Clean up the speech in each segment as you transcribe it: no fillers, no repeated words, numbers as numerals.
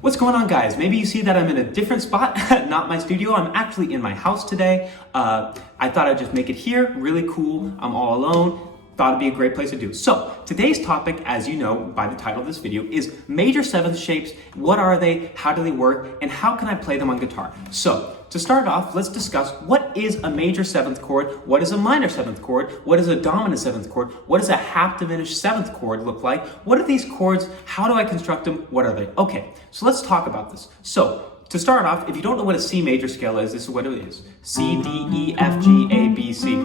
What's going on, guys? Maybe you see that I'm in a different spot, not my studio. I'm actually in my house today. I thought I'd just make it here, really cool. I'm all alone. Thought it'd be a great place to do. So today's topic, as you know by the title of this video, is major seventh shapes. What are they? How do they work? And how can I play them on guitar? So to start off, let's discuss what is a major seventh chord, what is a minor seventh chord, what is a dominant seventh chord, what does a half diminished seventh chord look like, what are these chords, how do I construct them, what are they? Okay, so let's talk about this. So to start off, if you don't know what a C major scale is, this is what it is. C, D, E, F, G, A, B, C.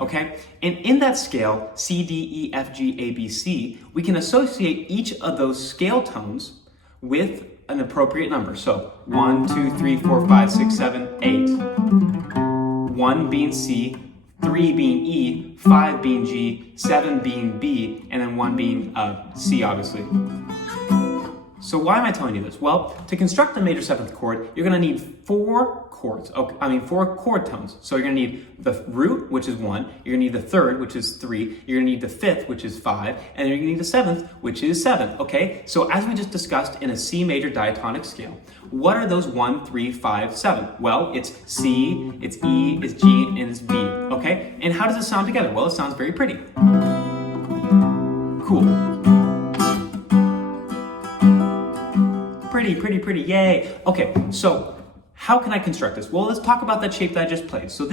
Okay, and in that scale, C, D, E, F, G, A, B, C, we can associate each of those scale tones with an appropriate number. So 1, 2, 3, 4, 5, 6, 7, 8. 1 being C, 3 being E, 5 being G, 7 being B, and then 1 being C, obviously. So why am I telling you this? Well, to construct a major seventh chord, you're going to need four chord tones. So you're going to need the root, which is 1, you're going to need the third, which is 3, you're going to need the fifth, which is 5, and you're going to need the seventh, which is 7, okay? So as we just discussed in a C major diatonic scale, what are those 1, 3, 5, 7? Well, it's C, it's E, it's G, and it's B, okay? And how does it sound together? Well, it sounds very pretty. Cool. Pretty, yay. Okay, so how can I construct this? Well, let's talk about that shape that I just played. So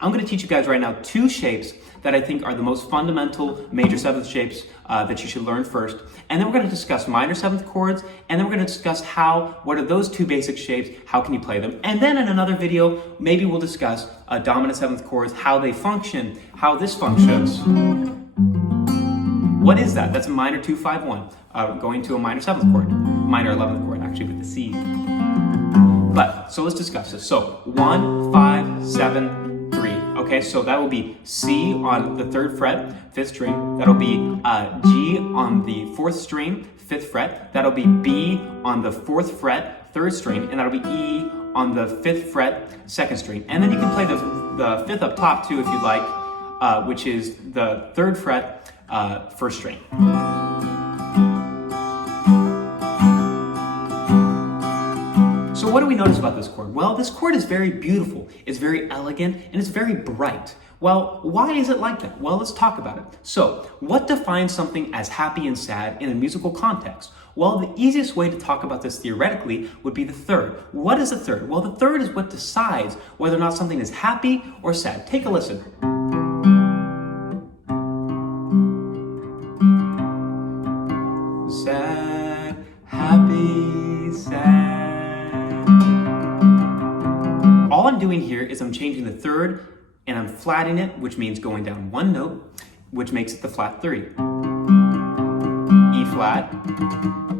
I'm gonna teach you guys right now 2 shapes that I think are the most fundamental major seventh shapes that you should learn first. And then we're gonna discuss minor seventh chords, and then we're gonna discuss what are those 2 basic shapes, how can you play them? And then in another video, maybe we'll discuss dominant seventh chords, how they function, how this functions. What is that? That's a minor 2, 5, 1, going to a minor 7th chord, minor 11th chord actually with the C. So let's discuss this. So 1, 5, 7, 3. Okay, so that will be C on the 3rd fret, 5th string. That'll be G on the 4th string, 5th fret. That'll be B on the 4th fret, 3rd string, and that'll be E on the 5th fret, 2nd string. And then you can play the 5th up top too if you'd like, which is the 3rd fret, 1st string. So what do we notice about this chord? Well, this chord is very beautiful, it's very elegant, and it's very bright. Well, why is it like that? Well, let's talk about it. So, what defines something as happy and sad in a musical context? Well, the easiest way to talk about this theoretically would be the third. What is the third? Well, the third is what decides whether or not something is happy or sad. Take a listen. Sad, happy, sad. All I'm doing here is I'm changing the third and I'm flatting it, which means going down 1 note, which makes it the flat 3. E flat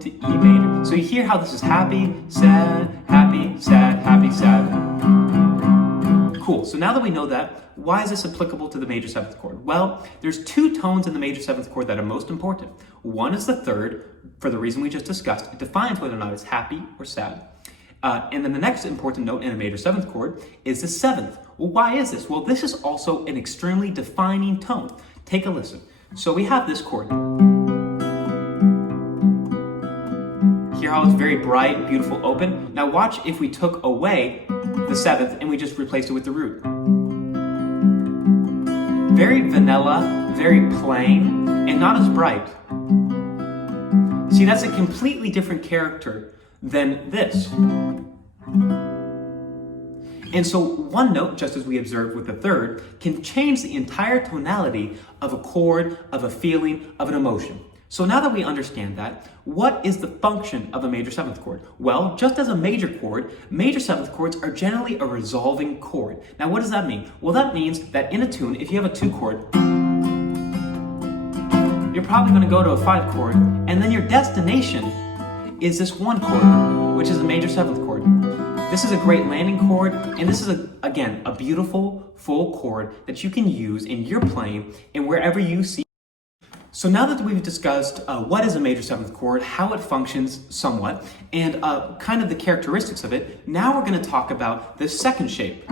to E major. So you hear how this is happy, sad, happy, sad, happy, sad. Cool, so now that we know that, why is this applicable to the major 7th chord? Well, there's 2 tones in the major 7th chord that are most important. One is the third, for the reason we just discussed. It defines whether or not it's happy or sad. And then the next important note in a major 7th chord is the 7th. Well, why is this? Well, this is also an extremely defining tone. Take a listen. So we have this chord. Hear how it's very bright, beautiful, open? Now watch if we took away the 7th and we just replaced it with the root. Very vanilla, very plain, and not as bright. See, that's a completely different character than this. And so 1 note, just as we observed with the third, can change the entire tonality of a chord, of a feeling, of an emotion. So now that we understand that, what is the function of a major 7th chord? Well, just as a major chord, major 7th chords are generally a resolving chord. Now what does that mean? Well, that means that in a tune, if you have a 2 chord, you're probably going to go to a 5 chord, and then your destination is this 1 chord, which is a major 7th chord. This is a great landing chord, and this is, again, a beautiful full chord that you can use in your playing and wherever you see. So now that we've discussed what is a major 7th chord, how it functions somewhat, and kind of the characteristics of it, now we're going to talk about the second shape,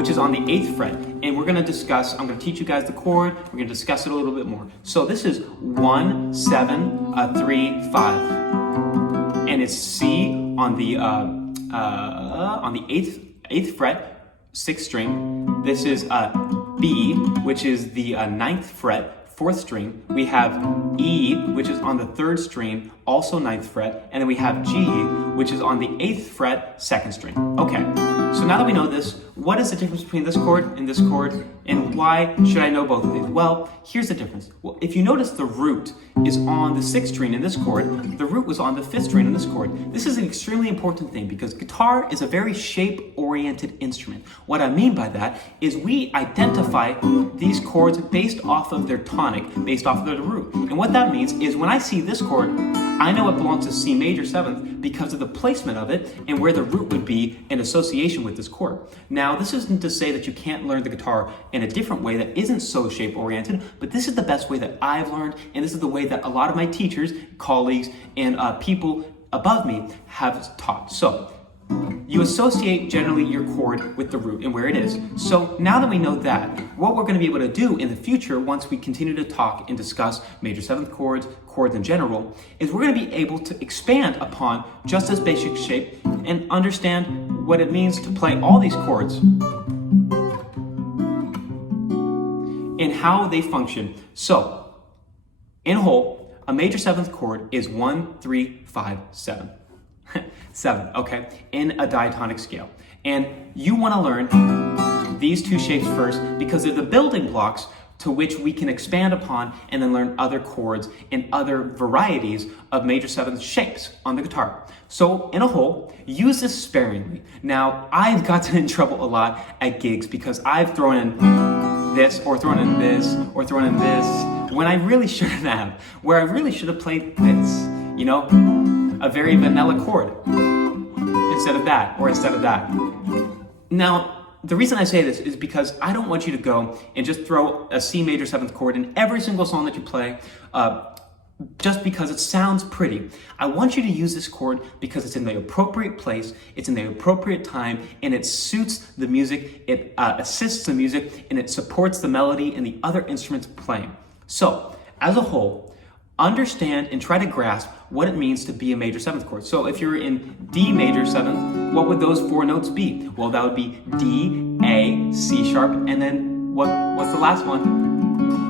which is on the 8th fret. And we're gonna discuss, I'm gonna teach you guys the chord, we're gonna discuss it a little bit more. So this is 1, 7, 3, 5. And it's C on the 8th fret, 6th string. This is B, which is the 9th fret, 4th string. We have E, which is on the 3rd string, also 9th fret, and then we have G, which is on the 8th fret, 2nd string. Okay, so now that we know this, what is the difference between this chord and this chord, and why should I know both of these? Well, here's the difference. Well, if you notice, the root is on the 6th string in this chord, the root was on the 5th string in this chord. This is an extremely important thing because guitar is a very shape-oriented instrument. What I mean by that is we identify these chords based off of their tonic, based off of their root. And what that means is when I see this chord, I know it belongs to C major 7th because of the placement of it and where the root would be in association with this chord. Now, this isn't to say that you can't learn the guitar in a different way that isn't so shape-oriented, but this is the best way that I've learned, and this is the way that a lot of my teachers, colleagues, and people above me have taught. So, you associate generally your chord with the root and where it is. So now that we know that, what we're going to be able to do in the future, once we continue to talk and discuss major 7th chords, chords in general, is we're going to be able to expand upon just this basic shape and understand what it means to play all these chords and how they function. So, in whole, a major 7th chord is 1, 3, 5, 7. 7, okay, in a diatonic scale. And you want to learn these two shapes first because they're the building blocks to which we can expand upon and then learn other chords and other varieties of major 7th shapes on the guitar. So in a whole, use this sparingly. Now, I've gotten in trouble a lot at gigs because I've thrown in this or thrown in this or thrown in this when I really shouldn't have, where I really should have played this, you know, a very vanilla chord instead of that or instead of that. Now, the reason I say this is because I don't want you to go and just throw a C major 7th chord in every single song that you play just because it sounds pretty. I want you to use this chord because it's in the appropriate place, it's in the appropriate time, and it suits the music, it assists the music, and it supports the melody and the other instruments playing. So, as a whole, understand and try to grasp what it means to be a major 7th chord. So if you're in D major 7th, what would those 4 notes be? Well, that would be D, A, C sharp, and then what's the last one?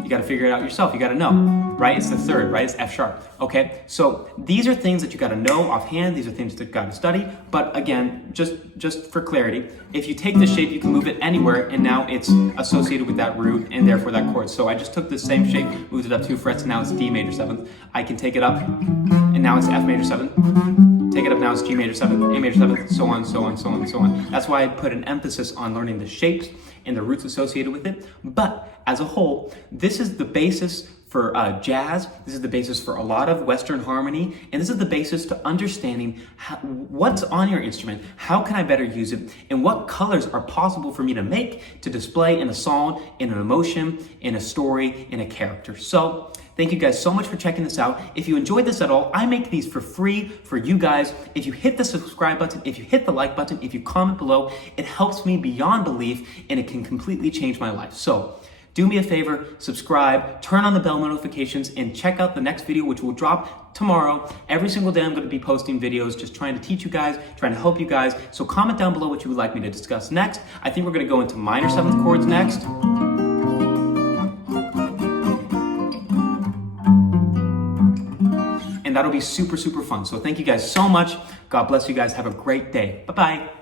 You gotta figure it out yourself. You gotta know, right? It's the 3rd, right? It's F sharp, okay? So these are things that you gotta know offhand. These are things that you gotta study. But again, just for clarity, if you take the shape, you can move it anywhere, and now it's associated with that root and therefore that chord. So I just took the same shape, moved it up 2 frets, and now it's D major 7th. I can take it up, and now it's F major 7th. Take it up, now it's G major 7th, A major 7th, so on, so on, so on, so on. That's why I put an emphasis on learning the shapes and the roots associated with it. But as a whole, this is the basis for jazz, this is the basis for a lot of Western harmony, and this is the basis to understanding what's on your instrument, how can I better use it, and what colors are possible for me to make to display in a song, in an emotion, in a story, in a character. So, thank you guys so much for checking this out. If you enjoyed this at all, I make these for free for you guys. If you hit the subscribe button, if you hit the like button, if you comment below, it helps me beyond belief and it can completely change my life. So do me a favor, subscribe, turn on the bell notifications, and check out the next video, which will drop tomorrow. Every single day I'm going to be posting videos, just trying to teach you guys, trying to help you guys. So comment down below what you would like me to discuss next. I think we're going to go into minor 7th chords next. And that'll be super, super fun. So thank you guys so much. God bless you guys. Have a great day. Bye-bye.